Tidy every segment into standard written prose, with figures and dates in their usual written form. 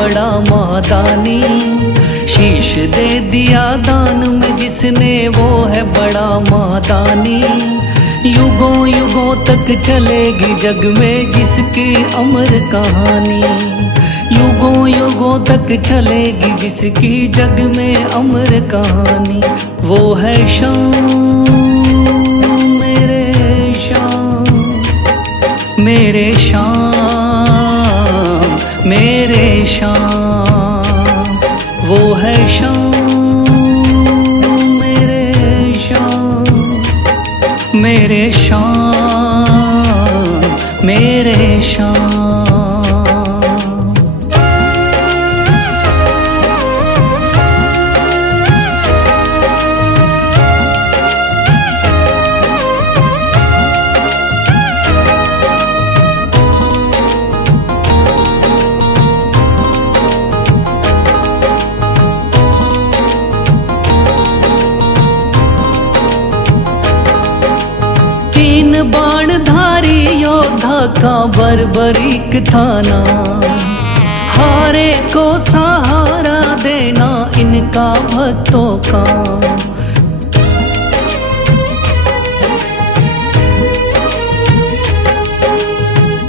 बड़ा मादानी। शीश दे दिया दान में जिसने वो है बड़ा मादानी। युगों युगों तक चलेगी जग में जिसकी अमर कहानी। युगों युगों तक चलेगी जिसकी जग में अमर कहानी। वो है शाम मेरे शाम मेरे शाम मेरे शाम। वो है शाम मेरे शाम मेरे शाम मेरे शाम। तीन बाणधारी योद्धा का बर्बरीक थाना। हारे को सहारा देना इनका भक्तों का।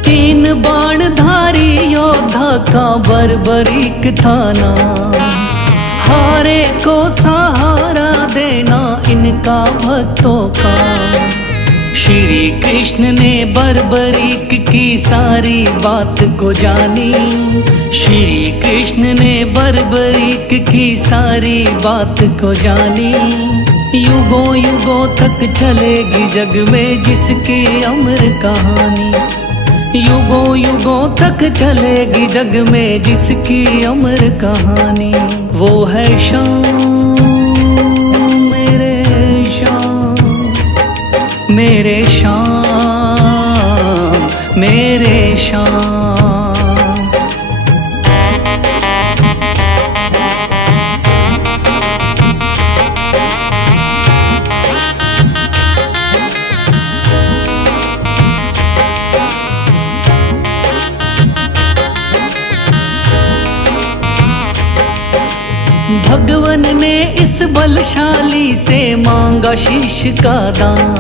तीन बाणधारी योद्धा का बर्बरीक थाना। हारे को सहारा देना इनका भक्तों का। श्री कृष्ण ने बर्बरीक की सारी बात को जानी। श्री कृष्ण ने बर्बरीक की सारी बात को जानी। युगों युगों तक चलेगी जग में जिसकी अमर कहानी। युगों युगों तक चलेगी जग में जिसकी अमर कहानी। वो है शाम मेरे शाम मेरे शाम मेरे शाम। भगवन ने इस बलशाली से मांगा शीश का दान।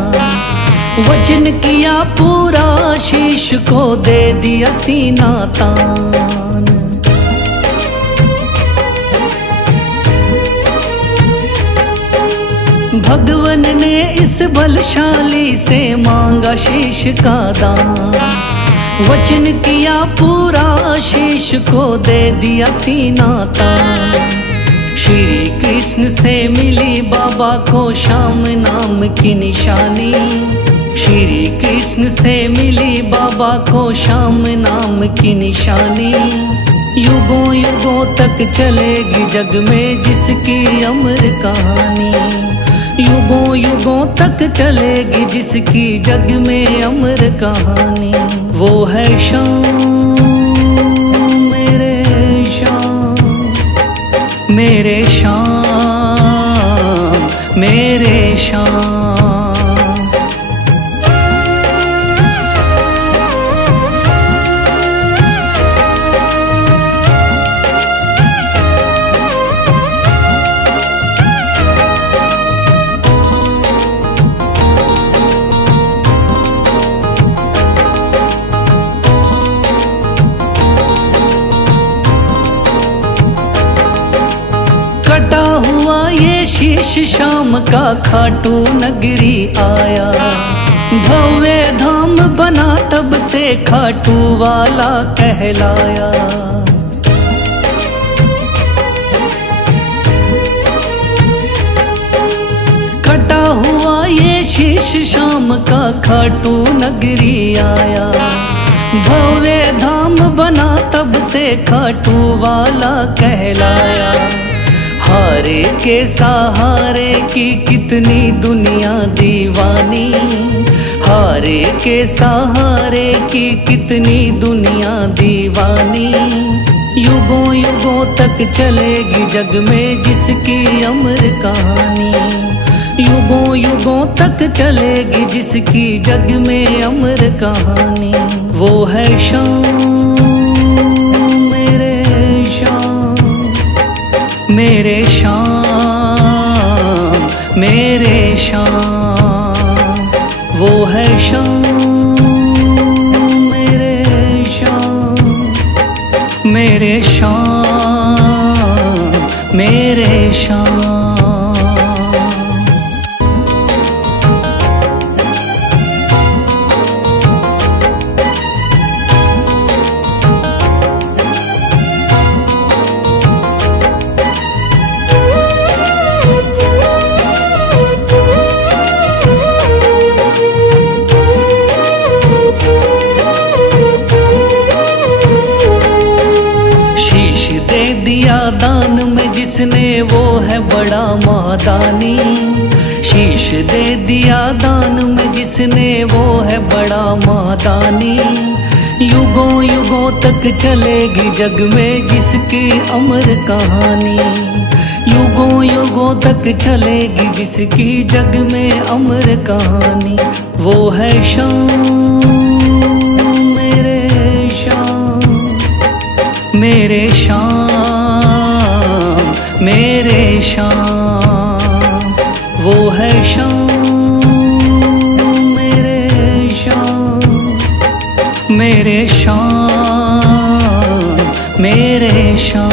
वचन किया पूरा शीश को दे दिया सीना तान। भगवन ने इस बलशाली से मांगा शीश का दान। वचन किया पूरा शीश को दे दिया सीना तान। श्री कृष्ण से मिली बाबा को श्याम नाम की निशानी। श्री कृष्ण से मिली बाबा को श्याम नाम की निशानी। युगों युगों तक चलेगी जग में जिसकी अमर कहानी। युगों युगों तक चलेगी जिसकी जग में अमर कहानी। वो है शाम मेरे शाम मेरे शाम मेरे शाम। कटा हुआ ये शीश शाम का खाटू नगरी आया। भव्य धाम बना तब से खाटू वाला कहलाया। कटा हुआ ये शीश शाम का खाटू नगरी आया। भव्य धाम बना तब से खाटू वाला कहलाया। हारे के सहारे की कितनी दुनिया दीवानी। हारे के सहारे की कितनी दुनिया दीवानी। युगों युगों तक चलेगी जग में जिसकी अमर कहानी। युगों युगों तक चलेगी जिसकी जग में अमर कहानी। वो है शाम मेरे शाम मेरे श्याम मेरे श्याम, वो है श्याम मेरे श्याम, मेरे श्याम मेरे श्याम। दान में जिसने वो है बड़ा महादानी, शीश दे दिया दान में जिसने वो है बड़ा महादानी। युगों युगों तक चलेगी जग में जिसकी अमर कहानी, युगों युगों तक चलेगी जिसकी जग में अमर कहानी। वो है श्याम मेरे श्याम, मेरे श्याम मेरे श्याम, वो है श्याम मेरे श्याम, मेरे श्याम मेरे श्याम।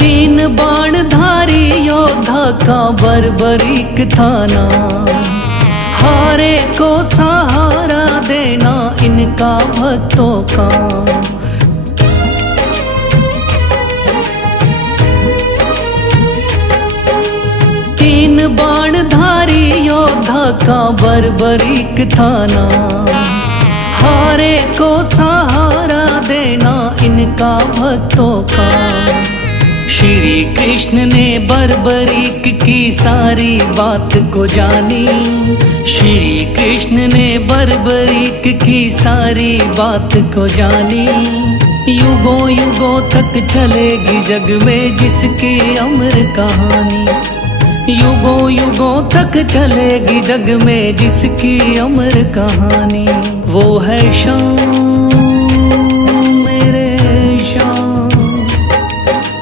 तीन बाणधारी योद्धा का बर्बरीक था नाम, हारे को सहारा देना इनका भक्तों का। तीन बाणधारी योद्धा का बर्बरीक था नाम, हारे को सहारा देना इनका भक्तों का। श्री कृष्ण ने बर्बरीक की सारी बात को जानी, श्री कृष्ण ने बर्बरीक की सारी बात को जानी। युगों युगों तक चलेगी जग में जिसकी अमर कहानी, युगों युगों तक चलेगी जग में जिसकी अमर कहानी। वो है श्याम मेरे श्याम,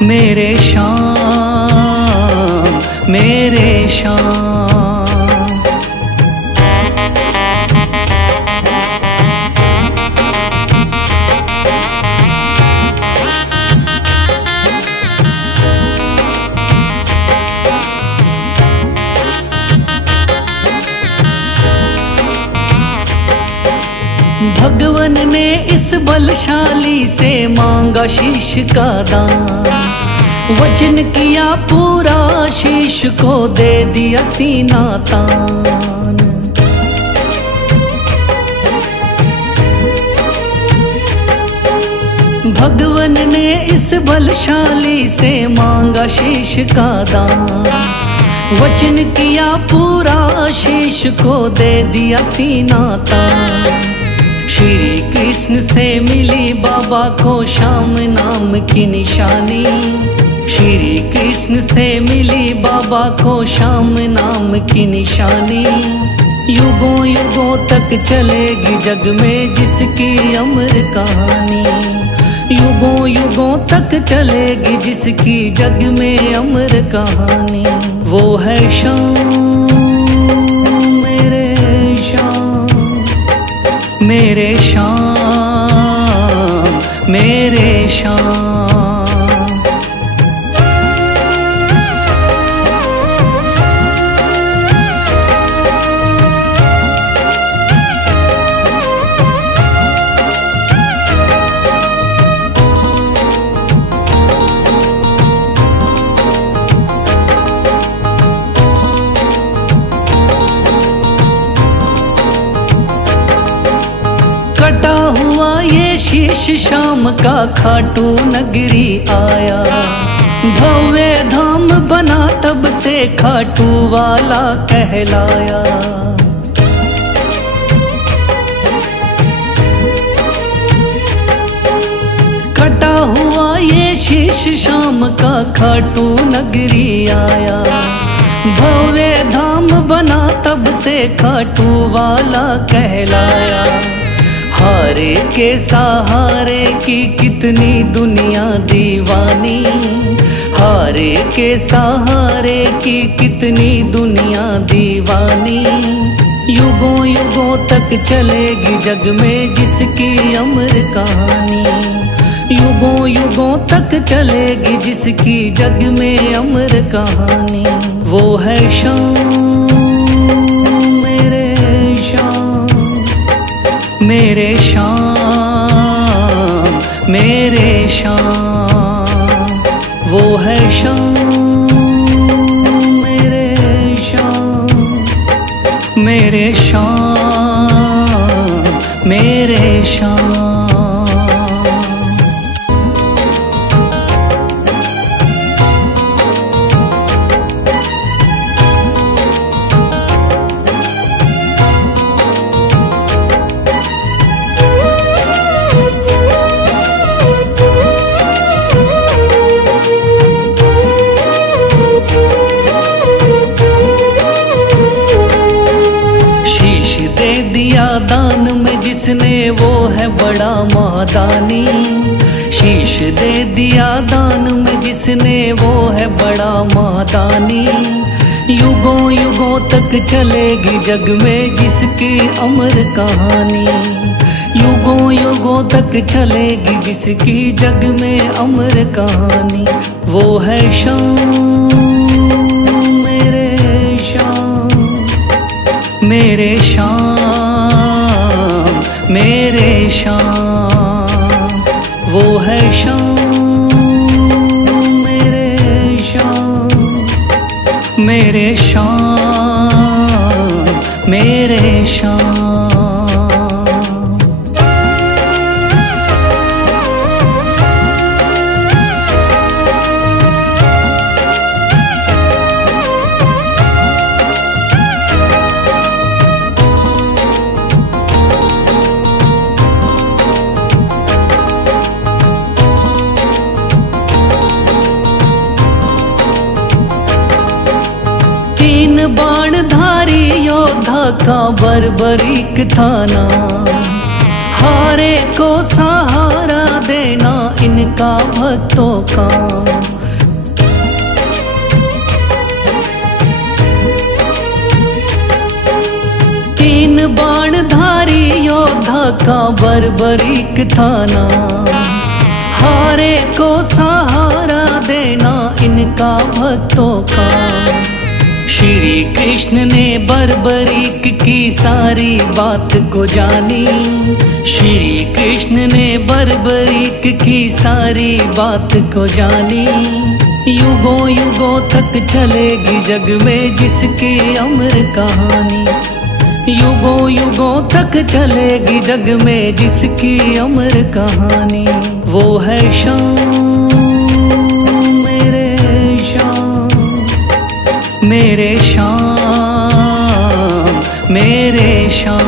मेरे श्याम मेरे श्याम। भगवान ने इस बलशाली से मांगा शीश का दान, वचन किया पूरा शीश को दे दिया सीना तान। भगवान ने इस बलशाली से मांगा शीश का दान, वचन किया पूरा शीश को दे दिया सीना तान। श्री कृष्ण से मिली बाबा को श्याम नाम की निशानी, श्री कृष्ण से मिली बाबा को श्याम नाम की निशानी। युगों युगों तक चलेगी जग में जिसकी अमर कहानी, युगों युगों तक चलेगी जिसकी जग में अमर कहानी। वो है श्याम मेरे श्याम, मेरे श्याम मेरे श्याम। कटा हुआ ये शीश शाम का खाटू नगरी आया, भव्य धाम बना तब से खाटू वाला कहलाया। कटा हुआ ये शीश शाम का खाटू नगरी आया। भव्य धाम बना तब से खाटू वाला कहलाया। हारे के सहारे की कितनी दुनिया दीवानी, हारे के सहारे की कितनी दुनिया दीवानी। युगों युगों तक चलेगी जग में जिसकी अमर कहानी, युगों युगों तक चलेगी जिसकी जग में अमर कहानी। वो है शाम मेरे शाम, मेरे शाम मेरे शाम। वो है शाम मेरे शाम, मेरे शाम मेरे शाम। दान में जिसने वो है बड़ा महादानी, शीश दे दिया दान में जिसने वो है बड़ा महादानी। युगों युगों तक चलेगी जग में जिसकी अमर कहानी, युगों युगों तक चलेगी जिसकी जग में अमर कहानी। वो है शाम मेरे शाम, मेरे शाम मेरे शाम। वो है शाम मेरे शाम, मेरे शाम मेरे शाम। बाणधारी योद्धा का बर्बरीक थाना, हारे को सहारा देना इनका भक्तों का। तीन बाणधारी योद्धा का बर्बरीक थाना, हारे को सहारा देना इनका भक्तों का। श्री कृष्ण ने बर्बरीक की सारी बात को जानी, श्री कृष्ण ने बर्बरीक की सारी बात को जानी। युगों युगों तक चलेगी जग में जिसकी अमर कहानी, युगों युगों तक चलेगी जग में जिसकी अमर कहानी। वो है शाम मेरे शाम, मेरे शाम मेरे शाम।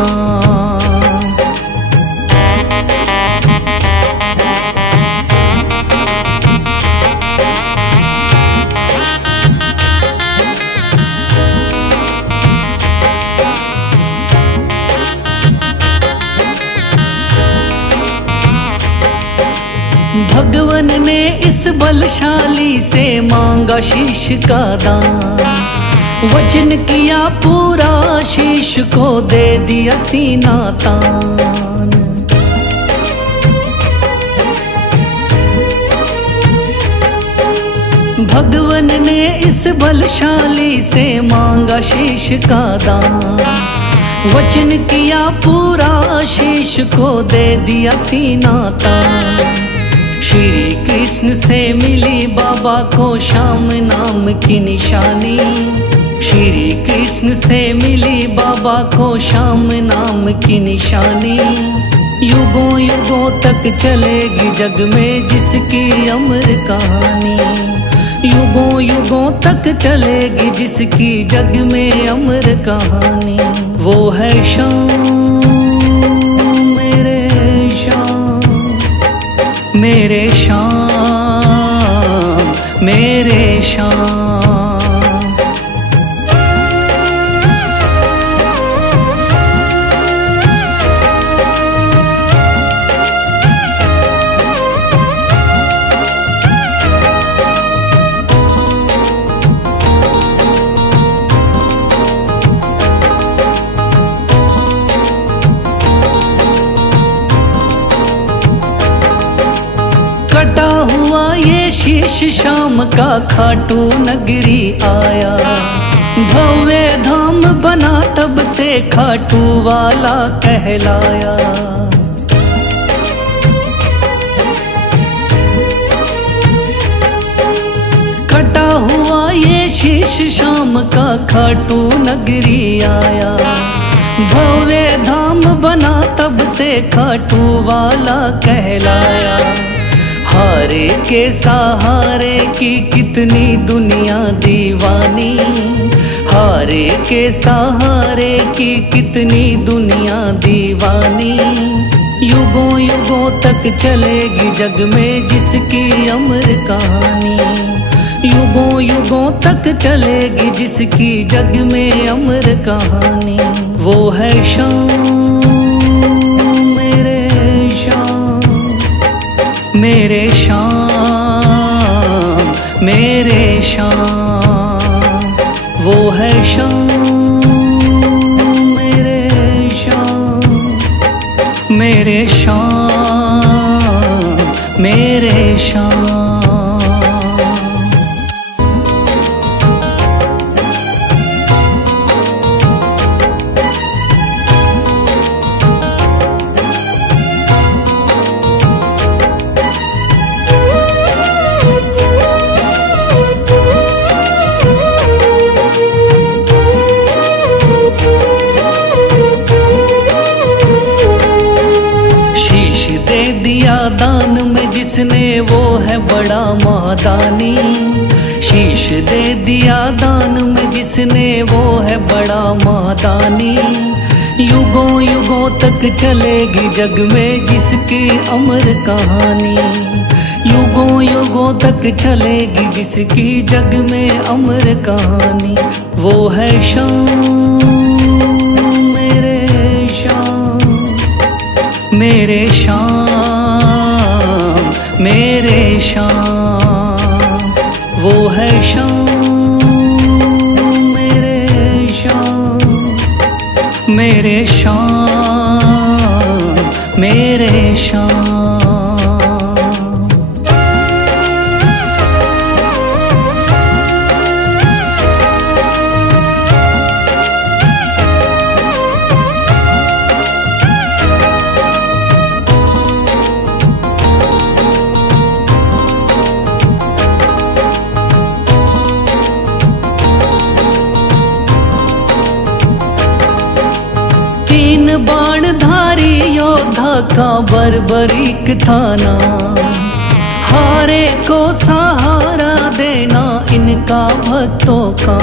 भगवन ने इस बलशाली से मांगा शीश का दान, वचन किया पूरा शीश को दे दिया सीना तान। भगवन ने इस बलशाली से मांगा शीश का दान, वचन किया पूरा शीश को दे दिया सीना तान। श्री कृष्ण से मिली बाबा को श्याम नाम की निशानी, श्री कृष्ण से मिली बाबा को श्याम नाम की निशानी। युगों युगों तक चलेगी जग में जिसकी अमर कहानी, युगों युगों तक चलेगी जिसकी जग में अमर कहानी। वो है शाम मेरे शाम, मेरे शाम, मेरे शाम। कटा हुआ ये शीश शाम का खाटू नगरी आया। भव्य धाम बना तब से खाटू वाला कहलाया। कटा हुआ ये शीश शाम का खाटू नगरी आया। भव्य धाम बना तब से खाटू वाला कहलाया। हारे के सहारे की कितनी दुनिया दीवानी, हारे के सहारे की कितनी दुनिया दीवानी। युगों युगों तक चलेगी जग में जिसकी अमर कहानी। युगों युगों तक चलेगी जिसकी जग में अमर कहानी। वो है शाम मेरे शाम, मेरे शाम, मेरे शाम। वो है शाम मेरे शाम, मेरे शाम, मेरे शाम। दान में जिसने वो है बड़ा महादानी। शीश दे दिया दान में जिसने वो है बड़ा महादानी। युगों युगों तक चलेगी जग में जिसकी अमर कहानी। युगों युगों तक चलेगी जिसकी जग में अमर कहानी। वो है शाम मेरे शाम, मेरे शाम, मेरे शाम। वो है शाम मेरे शाम, मेरे शाम, मेरे शाम। तीन बाणधारी योद्धा का बर्बरीक थाना। हारे को सहारा देना इनका भक्तों का।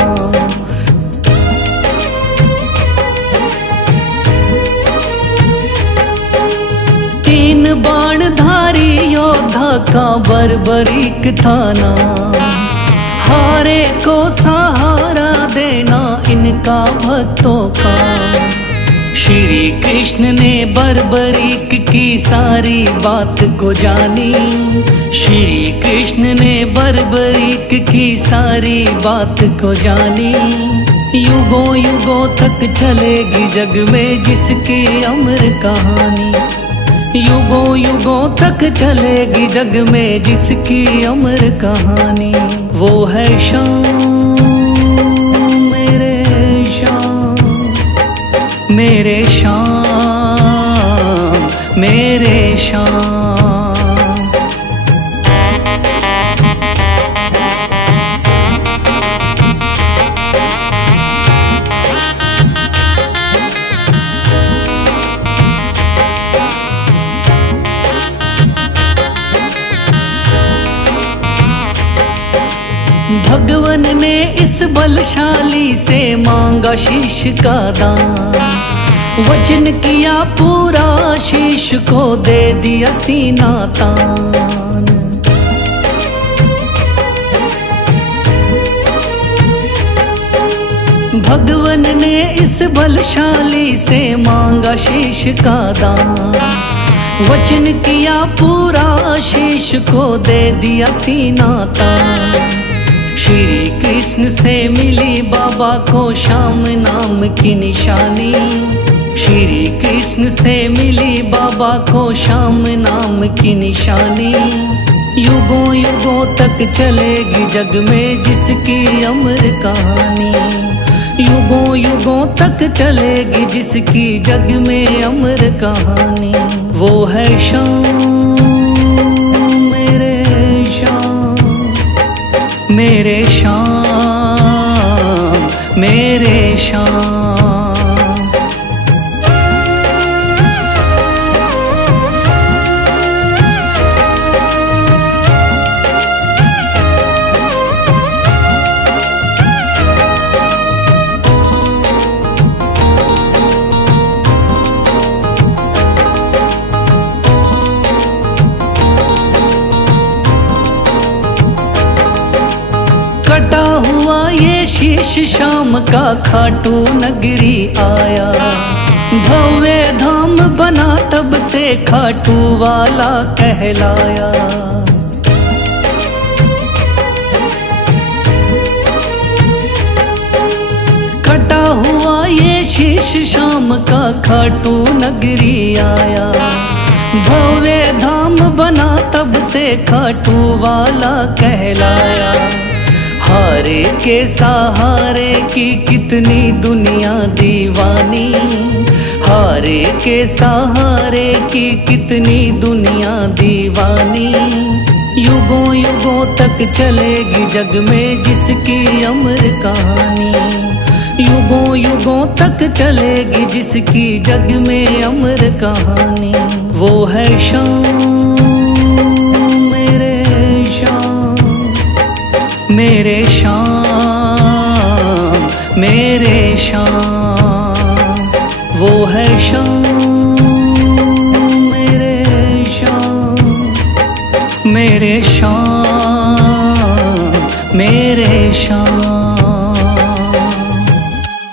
तीन बाणधारी योद्धा का बर्बरीक थाना। हारे को सहारा देना इनका भक्तों का। श्री कृष्ण ने बर्बरीक की सारी बात को जानी। श्री कृष्ण ने बर्बरीक की सारी बात को जानी। युगों युगों तक चलेगी जग में जिसकी अमर कहानी। युगों युगों तक चलेगी जग में जिसकी अमर कहानी। वो है शाम मेरे शाम, मेरे शाम, मेरे शाम। बलशाली से मांगा शीश का दान, वचन किया पूरा शीश को दे दिया सीना तान। भगवन ने इस बलशाली से मांगा शीश का दान, वचन किया पूरा शीश को दे दिया सीना तान। श्री कृष्ण से मिली बाबा को श्याम नाम की निशानी, श्री कृष्ण से मिली बाबा को श्याम नाम की निशानी। युगों युगों तक चलेगी जग में जिसकी अमर कहानी, युगों युगों तक चलेगी जिसकी जग में अमर कहानी। वो है श्याम मेरे श्याम, मेरे श्याम मेरे श्याम। कटा हुआ ये शीश श्याम का खाटू नगरी आया, भव्य धाम बना तब से खाटू वाला कहलाया। कटा हुआ ये शीश श्याम का खाटू नगरी आया, भव्य धाम बना तब से खाटू वाला कहलाया। हारे के सहारे की कितनी दुनिया दीवानी, हारे के सहारे की कितनी दुनिया दीवानी। युगों युगों तक चलेगी जग में जिसकी अमर कहानी, युगों युगों तक चलेगी जिसकी जग में अमर कहानी। वो है श्याम मेरे श्याम, मेरे श्याम मेरे श्याम। वो है श्याम मेरे श्याम, मेरे श्याम मेरे श्याम।